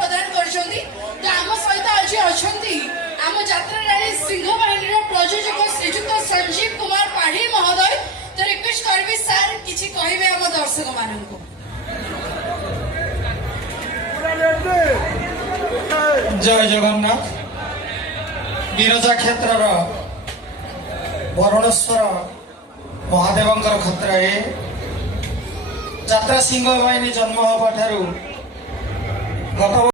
प्रदान करछंती। तो आम सहित आज अछंती आम यात्रा राणी सिंह बाहिनी प्रयोजक श्रीजुक्त संजीव कुमार पाढ़ी महोदय। तो रिक्वेस्ट करबी सर किछि कहिबे आम दर्शक माननको। जय जगन्नाथ। बिरजा क्षेत्र वरुणेश्वर महादेवंकर क्षेत्र यात्रा सिंह बाहिनी जन्म हवा गत